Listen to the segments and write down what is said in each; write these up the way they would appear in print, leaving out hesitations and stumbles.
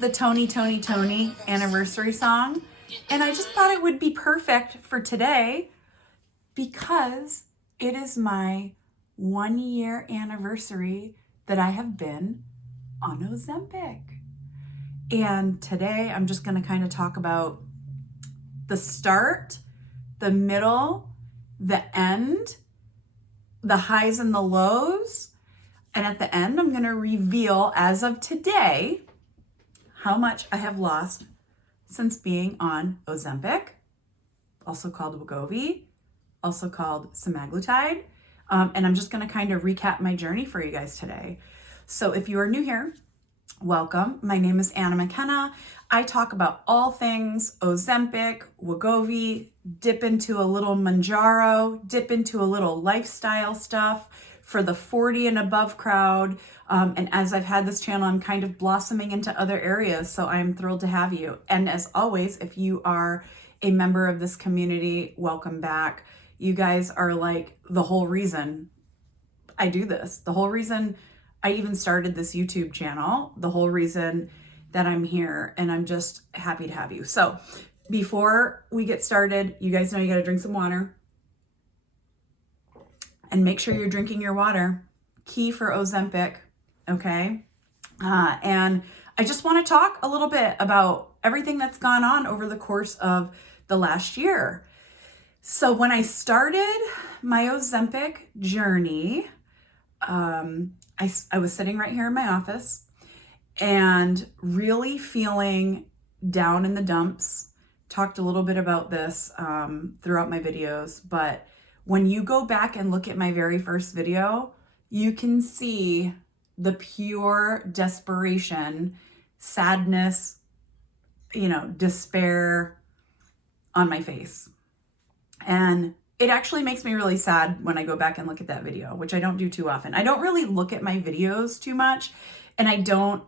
The Tony anniversary song, and I just thought it would be perfect for today because it is my 1-year anniversary that I have been on Ozempic. And today I'm just going to kind of talk about the start, the middle, the end, the highs and the lows, and at the end I'm going to reveal, as of today, how much I have lost since being on Ozempic, also called Wegovy, also called Semaglutide. And I'm just going to kind of recap my journey for you guys today. So if you are new here, welcome. My name is McKenna. I talk about all things Ozempic, Wegovy, dip into a little Manjaro, dip into a little lifestyle stuff for the 40 and above crowd. And as I've had this channel, I'm kind of blossoming into other areas. So I'm thrilled to have you. And as always, if you are a member of this community, welcome back. You guys are like the whole reason I do this, the whole reason I even started this YouTube channel, the whole reason that I'm here, and I'm just happy to have you. So before we get started, you guys know you got to drink some water. And make sure you're drinking your water. Key for Ozempic, okay? And I just want to talk a little bit about everything that's gone on over the course of the last year. So when I started my Ozempic journey, I was sitting right here in my office and really feeling down in the dumps. Talked a little bit about this throughout my videos, but when you go back and look at my very first video, you can see the pure desperation, sadness, despair on my face. And it actually makes me really sad when I go back and look at that video, which I don't do too often. I don't really look at my videos too much. And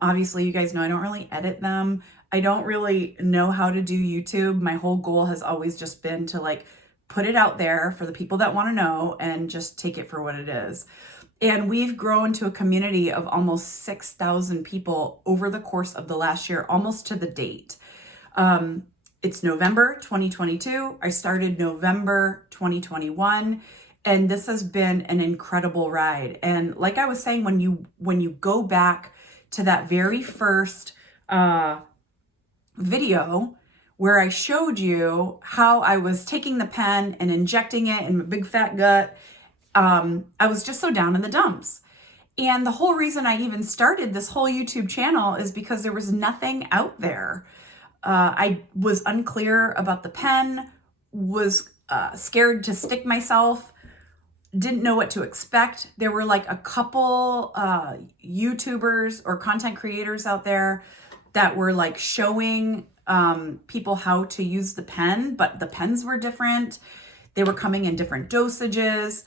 obviously you guys know, I don't really edit them. I don't really know how to do YouTube. My whole goal has always just been to put it out there for the people that want to know and just take it for what it is. And we've grown to a community of almost 6,000 people over the course of the last year, almost to the date. It's November 2022. I started November 2021, and this has been an incredible ride. And like I was saying, when you go back to that very first video, where I showed you how I was taking the pen and injecting it in my big fat gut, I was just so down in the dumps. And the whole reason I even started this whole YouTube channel is because there was nothing out there. I was unclear about the pen, was scared to stick myself, didn't know what to expect. There were a couple YouTubers or content creators out there that were showing people how to use the pen, but the pens were different. They were coming in different dosages.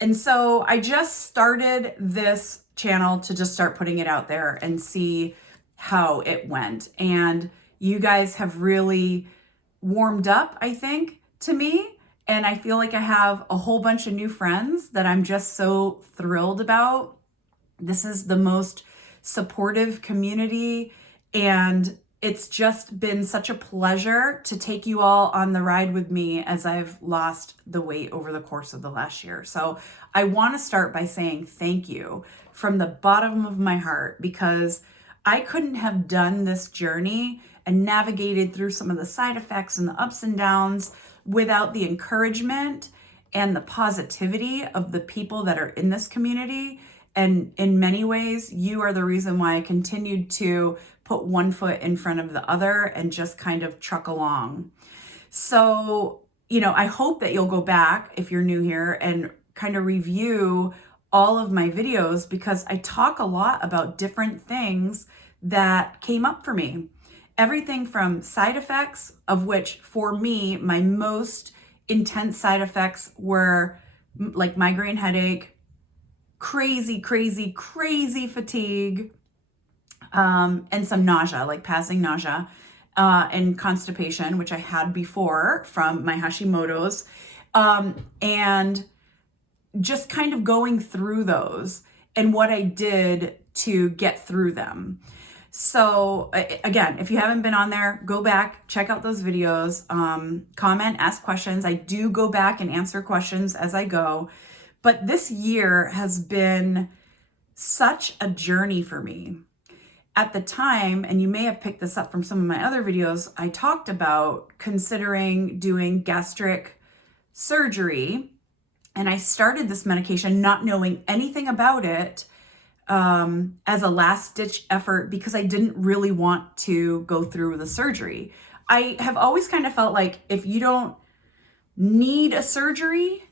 And so I just started this channel to just start putting it out there and see how it went. And you guys have really warmed up, I think, to me. And I feel like I have a whole bunch of new friends that I'm just so thrilled about. This is the most supportive community, and it's just been such a pleasure to take you all on the ride with me as I've lost the weight over the course of the last year. So I want to start by saying thank you from the bottom of my heart, because I couldn't have done this journey and navigated through some of the side effects and the ups and downs without the encouragement and the positivity of the people that are in this community. And in many ways, you are the reason why I continued to put one foot in front of the other and just kind of truck along. So, I hope that you'll go back if you're new here and kind of review all of my videos, because I talk a lot about different things that came up for me. Everything from side effects, of which for me, my most intense side effects were migraine headache, crazy fatigue, and some nausea, passing nausea, and constipation, which I had before from my Hashimoto's, and just kind of going through those and what I did to get through them. So again, if you haven't been on there, go back, check out those videos, comment, ask questions. I do go back and answer questions as I go. But this year has been such a journey for me. At the time, and you may have picked this up from some of my other videos, I talked about considering doing gastric surgery. And I started this medication not knowing anything about it, as a last ditch effort because I didn't really want to go through with the surgery. I have always kind of felt like if you don't need a surgery,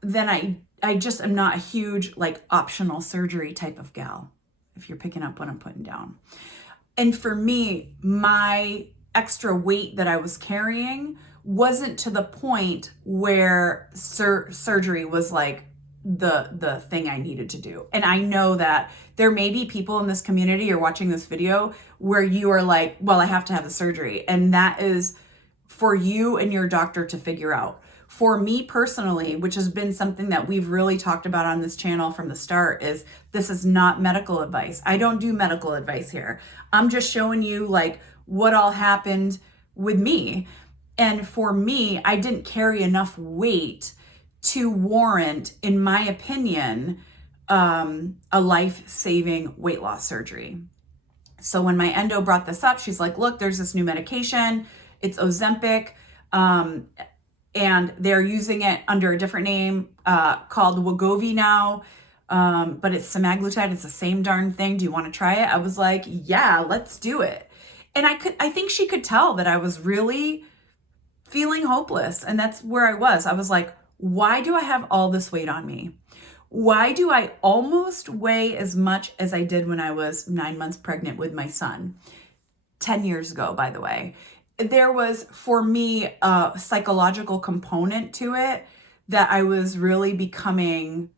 then I just am not a huge like optional surgery type of gal, if you're picking up what I'm putting down. And for me, my extra weight that I was carrying wasn't to the point where surgery was like the thing I needed to do. And I know that there may be people in this community or watching this video where you are like, well, I have to have the surgery. And that is for you and your doctor to figure out. For me personally, which has been something that we've really talked about on this channel from the start, is this is not medical advice. I don't do medical advice here. I'm just showing you like what all happened with me. And for me, I didn't carry enough weight to warrant, in my opinion, a life-saving weight loss surgery. So when my endo brought this up, she's like, look, there's this new medication. It's Ozempic. And they're using it under a different name called Wegovy now. But it's Semaglutide. It's the same darn thing. Do you want to try it? I was like, yeah, let's do it. And I think she could tell that I was really feeling hopeless. And that's where I was. I was like, why do I have all this weight on me? Why do I almost weigh as much as I did when I was 9 months pregnant with my son? 10 years ago, by the way. There was, for me, a psychological component to it that I was really becoming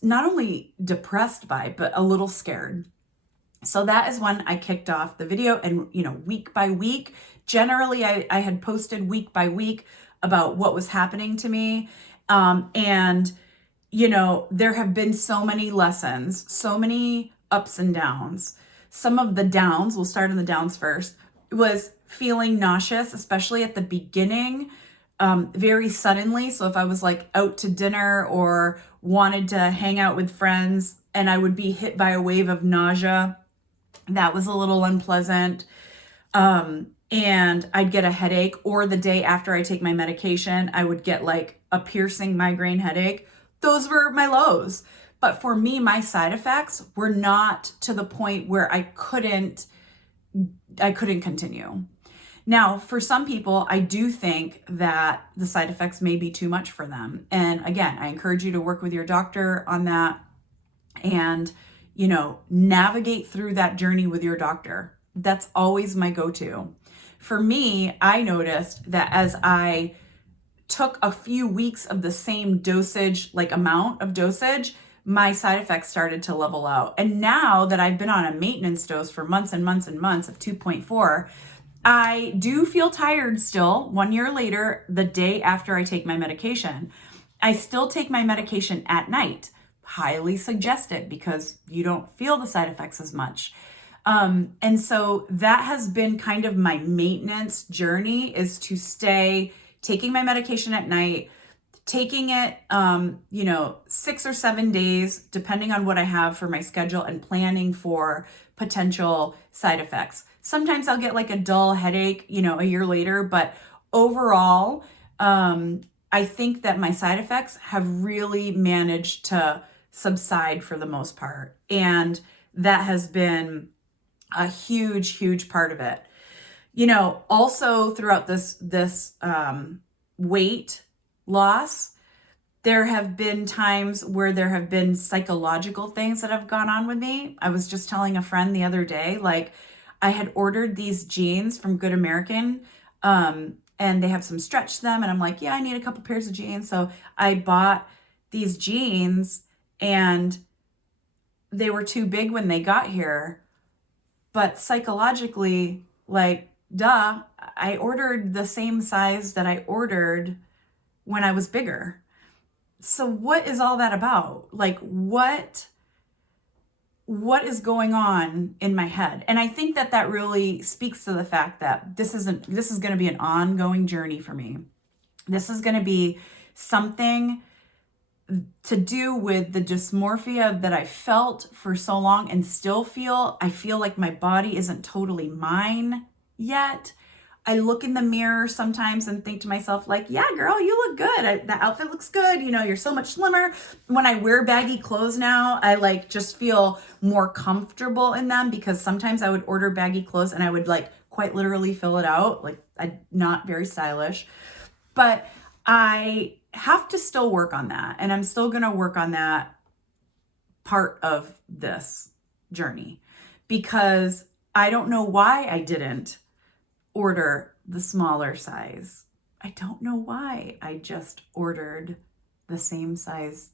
not only depressed by, but a little scared. So that is when I kicked off the video. And, week by week, generally I had posted week by week about what was happening to me. And, there have been so many lessons, so many ups and downs. Some of the downs, we'll start on the downs first, was feeling nauseous, especially at the beginning, very suddenly. So if I was like out to dinner or wanted to hang out with friends and I would be hit by a wave of nausea, that was a little unpleasant. And I'd get a headache, or the day after I take my medication, I would get like a piercing migraine headache. Those were my lows. But for me, my side effects were not to the point where I couldn't continue. Now, for some people, I do think that the side effects may be too much for them. And again, I encourage you to work with your doctor on that and, navigate through that journey with your doctor. That's always my go-to. For me, I noticed that as I took a few weeks of the same dosage, like amount of dosage, my side effects started to level out. And now that I've been on a maintenance dose for months and months and months of 2.4, I do feel tired still 1 year later, the day after I take my medication. I still take my medication at night. Highly suggest it because you don't feel the side effects as much. And so that has been kind of my maintenance journey, is to stay taking my medication at night, taking it, 6 or 7 days, depending on what I have for my schedule, and planning for potential side effects. Sometimes I'll get like a dull headache, a year later, but overall, I think that my side effects have really managed to subside for the most part. And that has been a huge, huge part of it. Also throughout this weight loss, there have been times where there have been psychological things that have gone on with me. I was just telling a friend the other day, like I had ordered these jeans from Good American, and they have some stretch to them. And I'm like, yeah, I need a couple pairs of jeans. So I bought these jeans and they were too big when they got here. But psychologically, like, duh, I ordered the same size that I ordered when I was bigger. So what is all that about? Like, what what is going on in my head? And I think that that really speaks to the fact that this is going to be an ongoing journey for me. This is going to be something to do with the dysmorphia that I felt for so long and still feel. I feel like my body isn't totally mine yet. I look in the mirror sometimes and think to myself, like, yeah, girl, you look good. The outfit looks good. You know, you're so much slimmer. When I wear baggy clothes now, I like just feel more comfortable in them, because sometimes I would order baggy clothes and I would like quite literally fill it out. Like, I'm not very stylish, but I have to still work on that. And I'm still going to work on that part of this journey, because I don't know why I didn't order the smaller size. I don't know why I just ordered the same size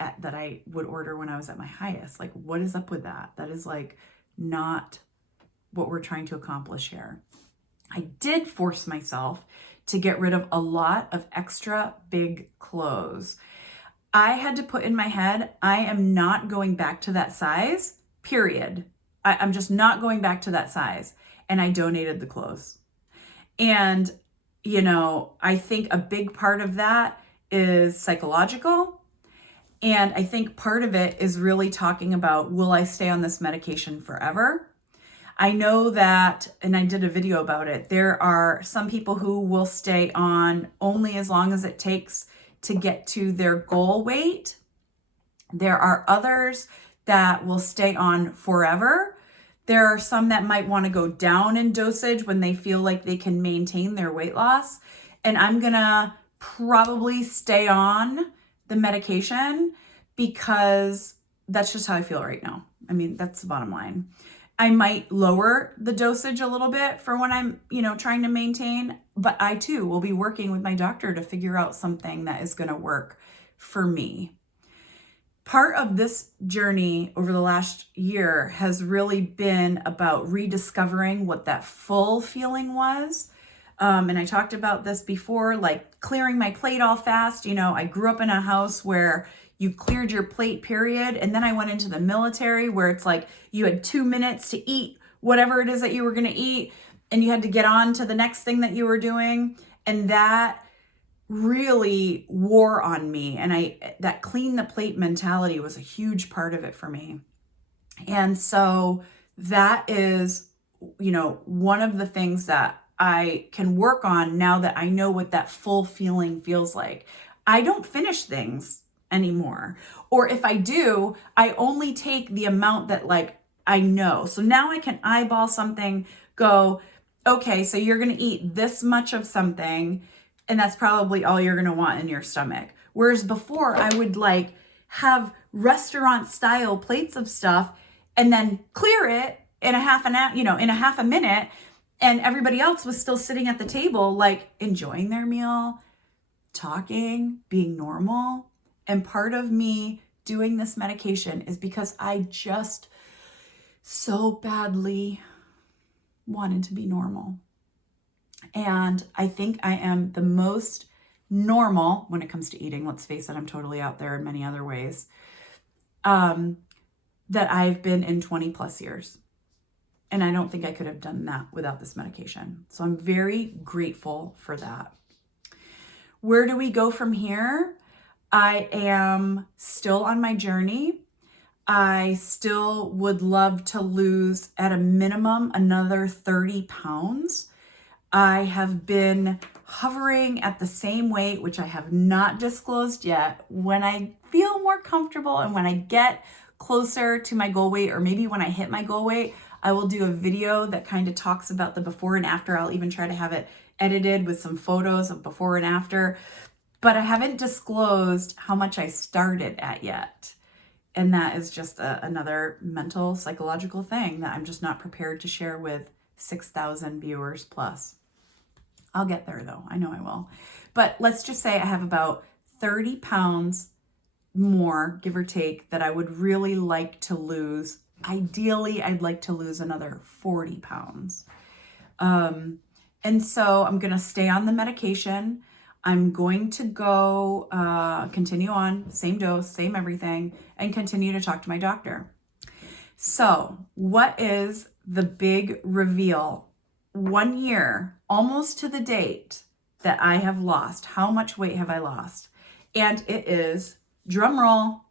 that I would order when I was at my highest. Like, what is up with that? That is like not what we're trying to accomplish here. I did force myself to get rid of a lot of extra big clothes. I had to put in my head, I am not going back to that size, period. I'm just not going back to that size. And I donated the clothes. And, you know, I think a big part of that is psychological. And I think part of it is really talking about, will I stay on this medication forever? I know that, and I did a video about it, there are some people who will stay on only as long as it takes to get to their goal weight. There are others that will stay on forever. There are some that might want to go down in dosage when they feel like they can maintain their weight loss. And I'm going to probably stay on the medication because that's just how I feel right now. I mean, that's the bottom line. I might lower the dosage a little bit for when I'm, trying to maintain, but I too will be working with my doctor to figure out something that is going to work for me. Part of this journey over the last year has really been about rediscovering what that full feeling was. And I talked about this before, like clearing my plate all fast. I grew up in a house where you cleared your plate, period. And then I went into the military where it's like you had 2 minutes to eat whatever it is that you were going to eat, and you had to get on to the next thing that you were doing. And that really wore on me. And that clean the plate mentality was a huge part of it for me. And so that is, one of the things that I can work on now that I know what that full feeling feels like. I don't finish things anymore. Or if I do, I only take the amount that I know. So now I can eyeball something, go, okay, so you're going to eat this much of something, and that's probably all you're going to want in your stomach. Whereas before I would have restaurant style plates of stuff and then clear it in a half a minute. And everybody else was still sitting at the table, enjoying their meal, talking, being normal. And part of me doing this medication is because I just so badly wanted to be normal. And I think I am the most normal when it comes to eating. Let's face it, I'm totally out there in many other ways, that I've been in 20 plus years. And I don't think I could have done that without this medication. So I'm very grateful for that. Where do we go from here? I am still on my journey. I still would love to lose at a minimum another 30 pounds. I have been hovering at the same weight, which I have not disclosed yet. When I feel more comfortable and when I get closer to my goal weight, or maybe when I hit my goal weight, I will do a video that kind of talks about the before and after. I'll even try to have it edited with some photos of before and after. But I haven't disclosed how much I started at yet. And that is just another mental, psychological thing that I'm just not prepared to share with 6,000 viewers plus. I'll get there though. I know I will. But let's just say I have about 30 pounds more, give or take, that I would really like to lose. Ideally, I'd like to lose another 40 pounds. And so I'm going to stay on the medication. I'm going to go continue on, same dose, same everything, and continue to talk to my doctor. So what is the big reveal? 1 year, almost to the date that I have lost. How much weight have I lost? And it is, drum roll,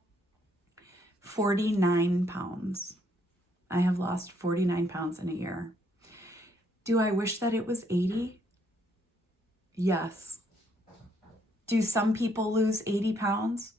49 pounds. I have lost 49 pounds in a year. Do I wish that it was 80? Yes. Do some people lose 80 pounds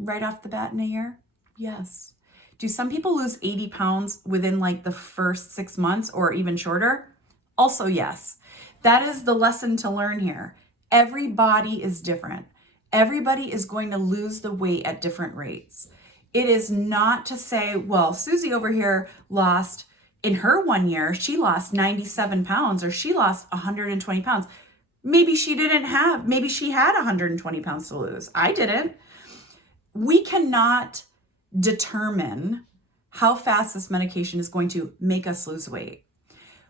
right off the bat in a year? Yes. Do some people lose 80 pounds within like the first 6 months or even shorter? Also, yes. That is the lesson to learn here. Every body is different. Everybody is going to lose the weight at different rates. It is not to say, well, Susie over here lost, in her 1 year, she lost 97 pounds or she lost 120 pounds. Maybe she had 120 pounds to lose. I didn't. We cannot determine how fast this medication is going to make us lose weight.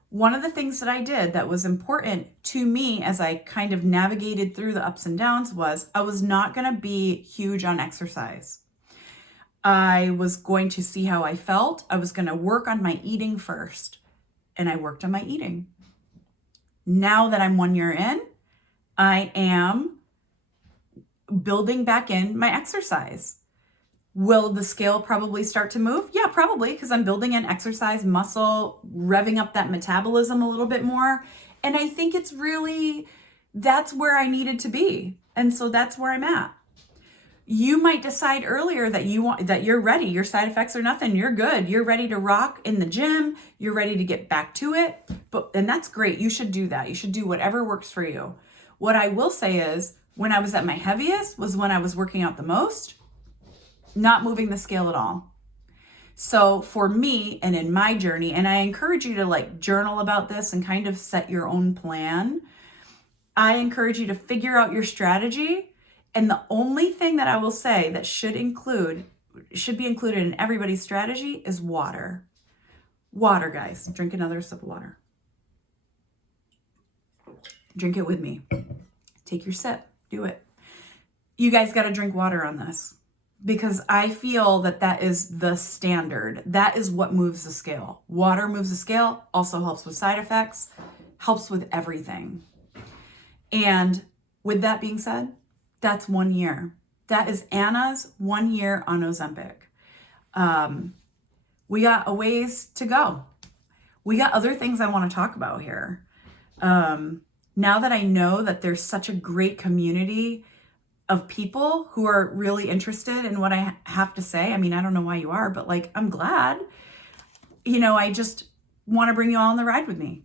One of the things that I did that was important to me as I kind of navigated through the ups and downs was I was not going to be huge on exercise. I was going to see how I felt. I was going to work on my eating first, and I worked on my eating. Now that I'm 1 year in, I am building back in my exercise. Will the scale probably start to move? Yeah, probably, because I'm building in exercise, muscle, revving up that metabolism a little bit more. And I think it's really, that's where I needed to be. And so that's where I'm at. You might decide earlier that you're ready. Your side effects are nothing. You're good. You're ready to rock in the gym. You're ready to get back to it. And that's great. You should do that. You should do whatever works for you. What I will say is when I was at my heaviest was when I was working out the most, not moving the scale at all. So for me and in my journey, and I encourage you to like journal about this and kind of set your own plan. I encourage you to figure out your strategy. And the only thing that I will say that should be included in everybody's strategy is water. Water, guys. Drink another sip of water. Drink it with me. Take your sip. Do it. You guys got to drink water on this because I feel that is the standard. That is what moves the scale. Water moves the scale, also helps with side effects, helps with everything. And with that being said, that's 1 year. That is Anna's 1 year on Ozempic. We got a ways to go. We got other things I want to talk about here. Now that I know that there's such a great community of people who are really interested in what I have to say. I mean, I don't know why you are, but like, I'm glad. I just want to bring you all on the ride with me.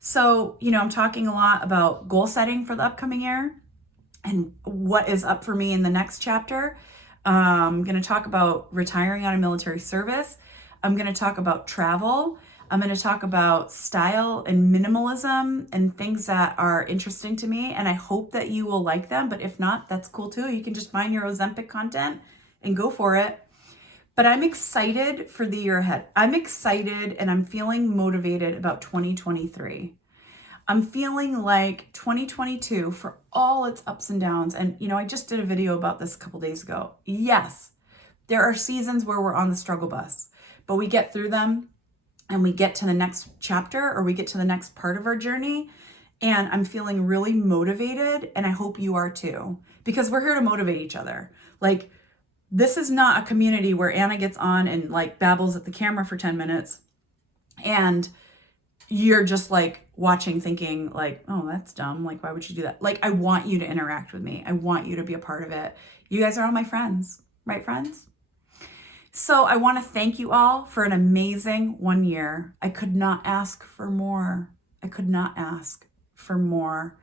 So, I'm talking a lot about goal setting for the upcoming year and what is up for me in the next chapter. I'm going to talk about retiring out of military service. I'm going to talk about travel. I'm going to talk about style and minimalism and things that are interesting to me. And I hope that you will like them. But if not, that's cool too. You can just find your Ozempic content and go for it. But I'm excited for the year ahead. I'm excited and I'm feeling motivated about 2023. I'm feeling like 2022, for all its ups and downs, and I just did a video about this a couple days ago. Yes, there are seasons where we're on the struggle bus, but we get through them and we get to the next chapter or we get to the next part of our journey. And I'm feeling really motivated, and I hope you are too, because we're here to motivate each other. Like, this is not a community where Anna gets on and like babbles at the camera for 10 minutes and you're just like watching thinking like, oh, that's dumb. Like, why would you do that? Like, I want you to interact with me. I want you to be a part of it. You guys are all my friends, right, friends? So I want to thank you all for an amazing 1 year. I could not ask for more. I could not ask for more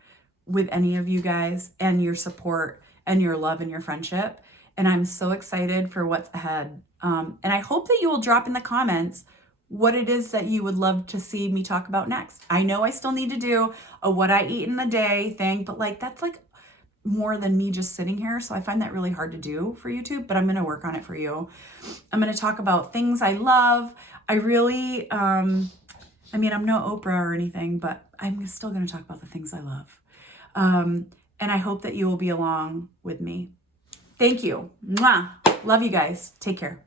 with any of you guys and your support and your love and your friendship. And I'm so excited for what's ahead. And I hope that you will drop in the comments what it is that you would love to see me talk about next. I know I still need to do a what I eat in the day thing, but like that's like more than me just sitting here. So I find that really hard to do for YouTube, but I'm going to work on it for you. I'm going to talk about things I love. I really, I'm no Oprah or anything, but I'm still going to talk about the things I love. And I hope that you will be along with me. Thank you. Mwah. Love you guys. Take care.